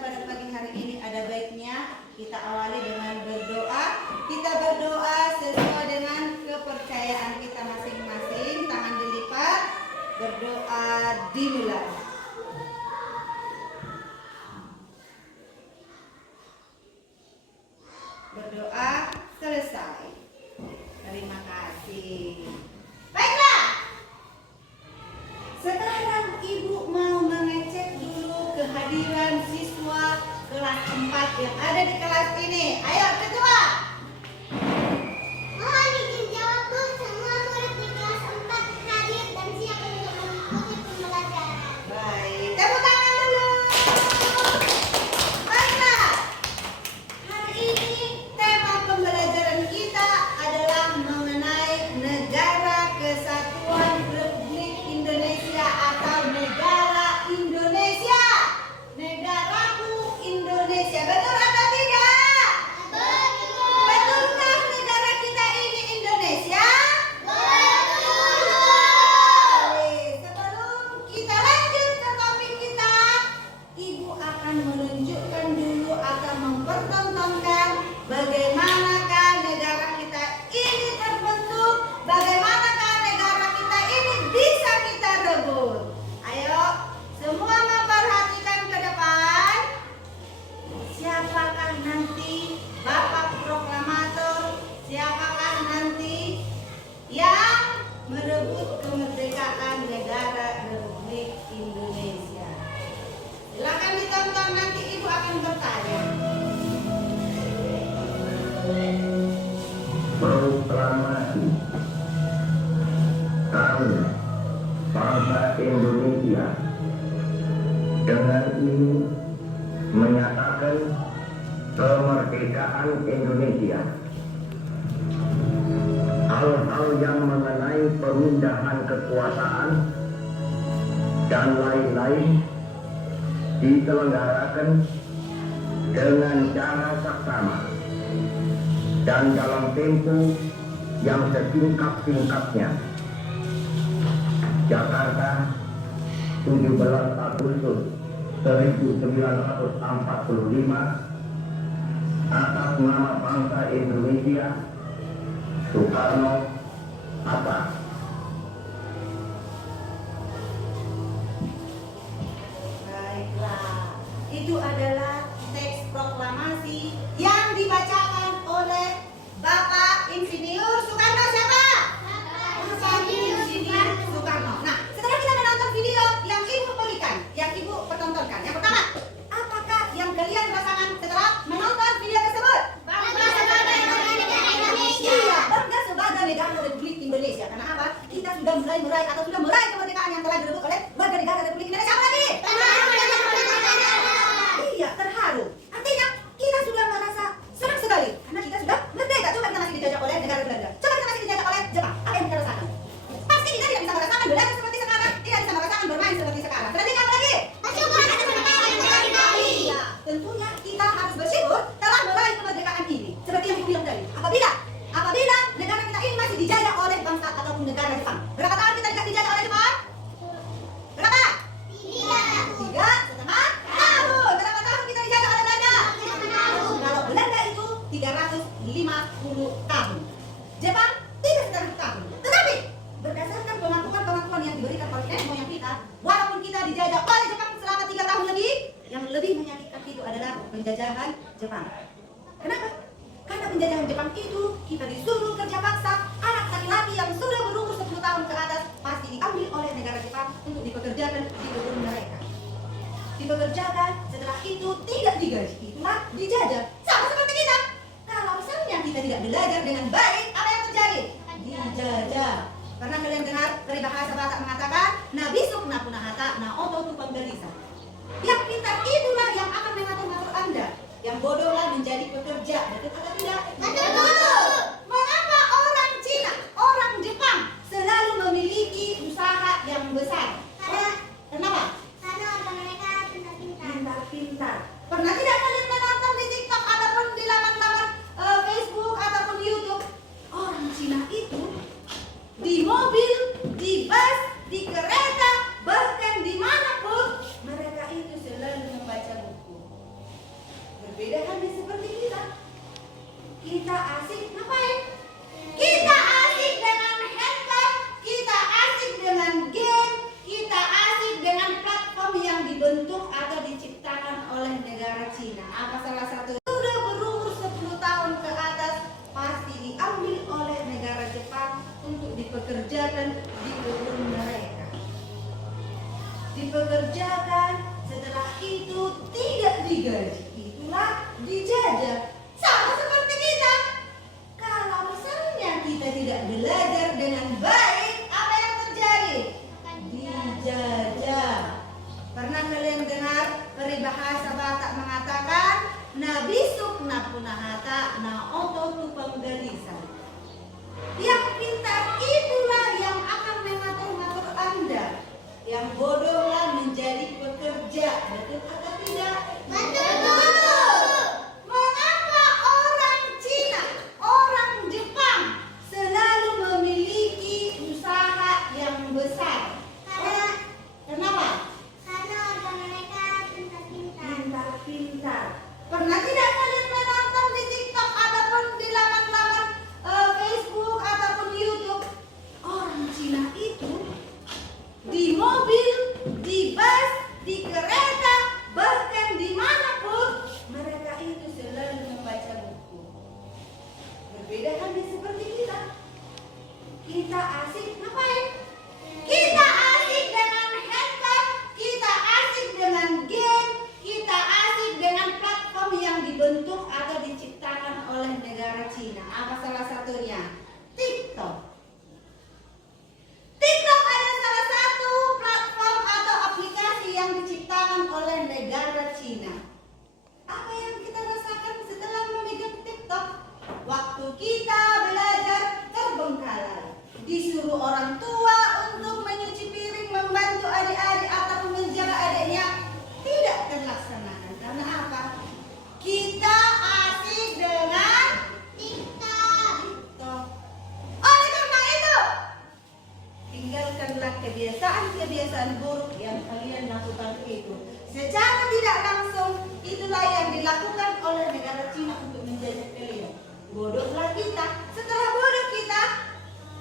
pada pagi hari ini ada baiknya kita awali dengan berdoa. Kita berdoa sesuai dengan kepercayaan kita masing-masing. Tangan dilipat, berdoa dimulai. Berdoa selesai. Terima kasih. Baiklah. Sekarang Ibu mau mengecek dulu kehadiran siswa kelas 4 yang ada di kelas ini. Ayo ketua. Mohon izin jawab Bu, semua murid di kelas 4 hadir dan siap untuk mengikuti pembelajaran. Baik, tepuk tangan dulu. Baiklah. Hari ini tema pembelajaran kita adalah mengenai Negara Kesatuan Republik Indonesia atau Negara Indonesia. Negaraku Indonesia. Betul atau tidak? Betul. Betulkah negara kita ini Indonesia? Betul. Sebelum kita lanjut ke topik kita, Ibu akan menunjukkan dulu atau mempertontonkan bagaimanakah negara kita ini terbentuk, bagaimanakah negara kita ini bisa kita rebut. Ayo, semua memperhatikan ke depan. Siapakah nanti Bapak Proklamator? Siapakah nanti yang merebut kemerdekaan negara Republik Indonesia? Silakan ditonton, nanti Ibu akan bertanya. Proklamasi kami bangsa Indonesia dengan ini menyatakan kemerdekaan Indonesia. Hal-hal yang mengenai pemindahan kekuasaan dan lain-lain diselenggarakan dengan cara saksama dan dalam tempo yang sesingkat-singkatnya. Jakarta, 17 Agustus 1945, atas nama bangsa Indonesia, Soekarno, Hatta. Baiklah, itu adalah teks proklamasi yang dibacakan oleh Bapak Insinyur Soekarno. Siapa? Bapak Insinyur Soekarno. Nah, sekarang kita menonton video yang Ibu berikan, yang Ibu pertontonkan. Yang pertama, apakah yang kalian rasakan setelah menonton video tersebut? Bangga sebagai negara Indonesia. Iya, bangga sebagai negara Republik Indonesia. Karena apa? Kita sudah mulai meraih atau sudah meraih kemerdekaan yang telah direbut oleh warga negara Republik Indonesia. Apa lagi? Iya, terharu. Artinya kita sudah merasa senang sekali karena kita sudah merdeka. Coba kita masih dijajah oleh negara Belanda. Coba kita masih dijajah oleh Jepang. Apa yang kita rasakan? Pasti kita tidak bisa merasakan belajar seperti sekarang, tidak bisa merasakan bermain seperti sekarang. Berarti apa lagi? Bersyukur atas kemerdekaan negara kami. Iya, tentunya kita harus bersyukur telah meraih kemerdekaan ini. Seperti yang Ibu bilang tadi. Apabila negara kita ini masih dijajah oleh bangsa ataupun negara Jepang. Berapa tahun kita tidak dijajah oleh Jepang? Berapa? 3,5 tahun. Berapa tahun kita dijajah oleh Belanda? Kalau Belanda itu 350 tahun. Jepang 300 tahun. Tetapi berdasarkan pengakuan yang diberikan oleh nenek moyang kita, walaupun kita dijajah oleh Jepang selama 3 tahun lebih, yang lebih menyakitkan itu adalah penjajahan Jepang. Kenapa? Karena penjajahan Jepang itu kita disuruh kerja paksa. Anak laki-laki yang sudah berumur 10 tahun ke atas pasti diambil oleh negara Jepang untuk dipekerjakan di kebun mereka. Dipekerjakan, setelah itu tidak digaji, itulah dijajah. Sama seperti kita. Kalau misalnya kita tidak belajar dengan baik, apa yang terjadi? Dijajah. Karena kalian dengar peribahasa Batak mengatakan, nabisuk napunahata na oto tupang galisa. Yang pintar itulah yang akan mengatur-ngatur Anda. Yang bodohlah menjadi pekerja. Betul atau tidak? Betul. Mengapa orang Cina, orang Jepang selalu memiliki usaha yang besar? Kenapa? Karena warga mereka pintar-pintar. Pintar-pintar. Pernah tidak kalian menonton di TikTok ataupun di laman-laman Facebook ataupun di YouTube? Orang Cina itu di mobil, di bus, di kereta, bahkan dimanapun mereka itu selalu membaca buku. Berbeda halnya seperti kita. Kita asik ngapain? Kita asik dengan handphone, kita asik dengan game, kita asik dengan platform yang dibentuk atau diciptakan oleh negara Cina. Apa salah satu? Sudah berumur 10 tahun ke atas pasti diambil oleh negara Jepang untuk dipekerjakan di kebun mereka. Dipekerjakan, setelah itu tidak digaji. Itulah dijajah. Sama seperti kita. Kalau misalnya kita tidak belajar dengan baik, apa yang terjadi? Dijajah. Pernah kalian dengar peribahasa Batak mengatakan, na bisuk na punahata na oto tupang galisan. Yang pintar itulah yang akan mengatur-ngatur Anda. Yang bodohlah menjadi pekerja. Betul atau tidak? Betul. Mengapa orang Cina, orang Jepang selalu memiliki usaha yang besar? Kenapa? Karena orang mereka pintar-pintar. Pintar-pintar. Pernah tidak kalian menonton di TikTok ataupun di laman-laman Facebook ataupun YouTube? Orang Cina itu di mobil, di bus, di kereta, bahkan dimanapun mereka itu selalu membaca buku. Berbeda halnya seperti kita. Kita asik ngapain? Kita asik dengan handphone, kita asik dengan game, kita asik dengan platform yang dibentuk atau diciptakan oleh negara Cina. Apa salah satunya? TikTok. TikTok adalah salah satu platform atau aplikasi yang diciptakan oleh negara Cina. Apa yang kita rasakan setelah memegang TikTok? Waktu kita belajar terbengkalai. Disuruh orang tua untuk menyuci piring, membantu adik-adik ataupun menjaga adiknya, tidak terlaksanakan. Karena apa? Kita asik dengan TikTok. TikTok. Oleh karena itu, tinggalkanlah kebiasaan-kebiasaan buruk yang kalian lakukan itu. Secara tidak langsung, itulah yang dilakukan oleh negara Cina untuk menjajah kalian. Bodohlah kita. Setelah bodoh kita,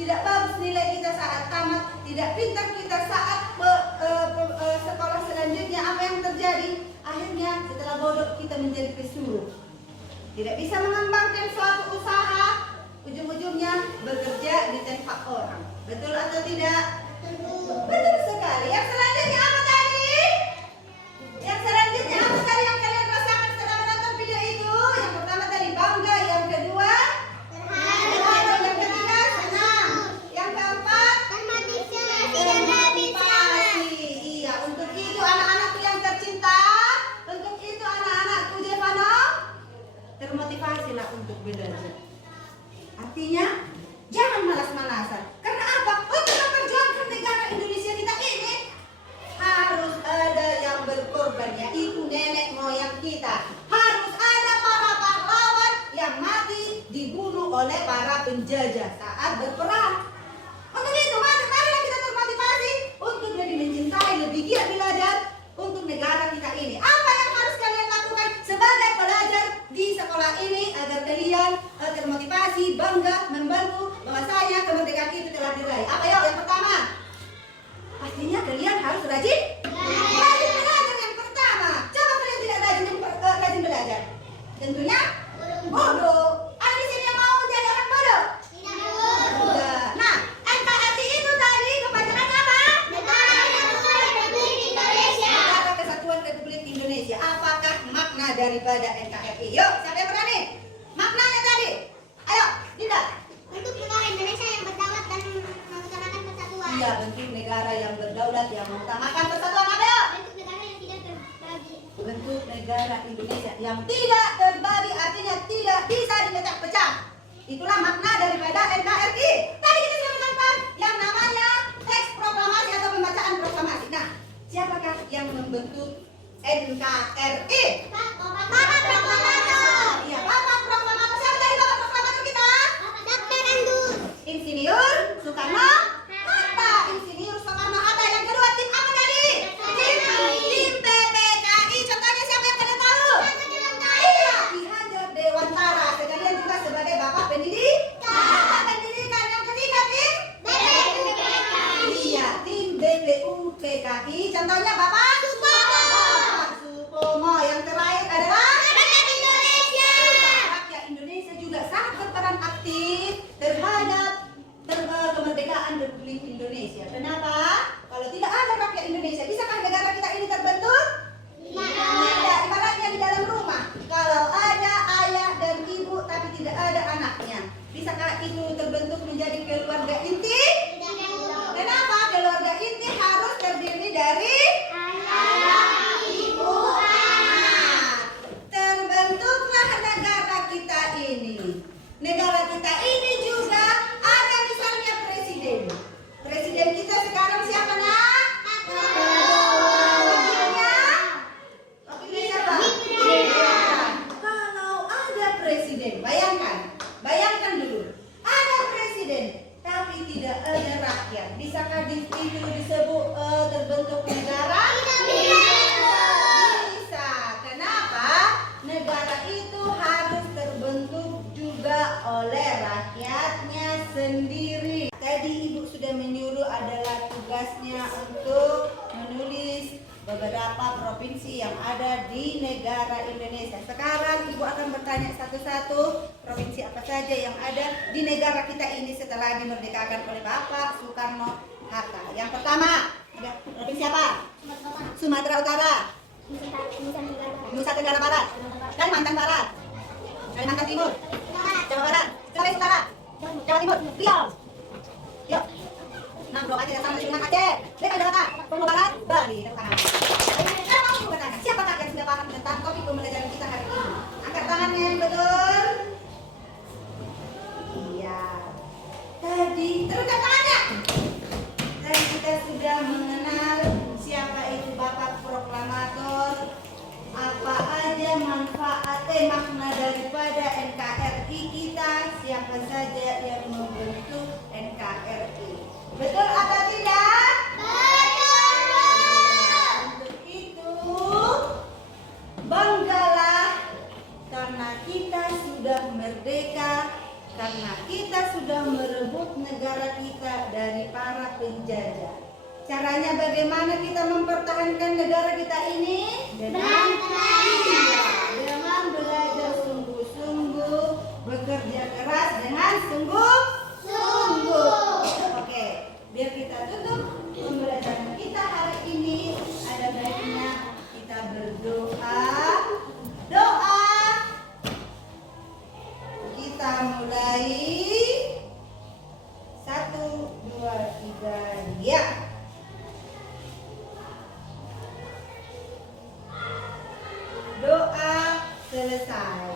tidak bagus nilai kita saat tamat, tidak pintar kita saat sekolah selanjutnya. Apa yang terjadi? Akhirnya setelah bodoh kita menjadi pesulung. Tidak bisa mengembangkan suatu usaha, ujung-ujungnya bekerja di tempat orang. Betul atau tidak? Betul sekali. Yang selanjutnya apa tadi? Yang selanjutnya apa tadi yang kalian rasakan setelah menonton video itu? Yang pertama tadi bangga, yang kedua yang ketiga senang, yang keempat termotivasi. Iya, untuk itu anak-anakku yang tercinta, untuk itu anak-anakku Jevano, termotivasilah untuk belajar. Artinya jangan malas-malasan. Karena apa? Untuk memperjuangkan negara Indonesia kita ini harus ada yang berkorban, yaitu nenek moyang kita. Harus ada para pahlawan yang mati dibunuh oleh para penjajah saat berperang. Untuk itu, marilah kita termotivasi untuk lebih mencintai, lebih giat belajar untuk negara kita ini. Apa yang harus kalian lakukan sebagai pelajar di sekolah ini agar kalian termotivasi, bangga, membantu bahwasanya kemerdekaan itu telah diraih? Apa yuk? Yang pertama, pastinya kalian harus rajin belajar. Yang pertama, coba kalian tidak rajin belajar, tentunya bodoh. Ada di sini yang mau jadi orang bodoh? Tidak. Nah, NKRI itu tadi kepanjangannya apa? Negara Kesatuan Republik Indonesia. Apakah makna daripada NKRI? Yuk, siapa yang berani? Maknanya tadi. Ayo, tidak. Untuk negara Indonesia yang berdaulat dan mengutamakan persatuan. Iya, bentuk negara yang berdaulat yang mengutamakan persatuan. Apa yuk? Bentuk negara yang tidak terbagi. Bentuk negara Indonesia yang tidak terbagi, artinya tidak bisa dipecah-pecah. Itulah makna daripada NKRI. Tadi kita sudah menonton yang namanya teks proklamasi atau pembacaan proklamasi. Nah, siapakah yang membentuk NKRI? Bapak Proklamator. Iya, Bapak Proklamator. Siapa tadi Bapak Proklamator kita? Dr. Andus. Insinyur Soekarno Hatta. Insinyur Soekarno Hatta. Yang kedua tim apa tadi? Tim PPKI. Contohnya siapa yang kalian tahu? Iya, provinsi yang ada di negara Indonesia. Sekarang Ibu akan bertanya satu-satu provinsi apa saja yang ada di negara kita ini setelah dimerdekakan oleh Bapak Soekarno-Hatta. Yang pertama, provinsi apa? Sumatera Utara, Nusa Tenggara Barat, Kalimantan Barat, Kalimantan Timur, Jawa Barat, Sulawesi Utara, Jawa Timur, Riau. Yuk. Nah, doa tidak sama dengan Aceh, DKI Jakarta, Papua Barat, Bali. Tepuk tangan. Sekarang aku bertanya, siapakah yang sudah paham tentang topik pembelajaran kita hari ini? Angkat tangannya yang betul. Iya. Tadi, teruskan tangannya. Tadi kita sudah mengenal siapa itu Bapak Proklamator, apa aja manfaat makna daripada NKRI kita, siapa saja yang membentuk NKRI. Betul apa tidak? Betul. Untuk itu, banggalah karena kita sudah merdeka, karena kita sudah merebut negara kita dari para penjajah. Caranya bagaimana kita mempertahankan negara kita ini? Dengan belajar sungguh-sungguh, bekerja keras dengan sungguh-sungguh. Oke, biar kita tutup pembelajaran kita hari ini, ada baiknya kita berdoa. Doa. Kita mulai. 1, 2, 3, ya. Doa selesai.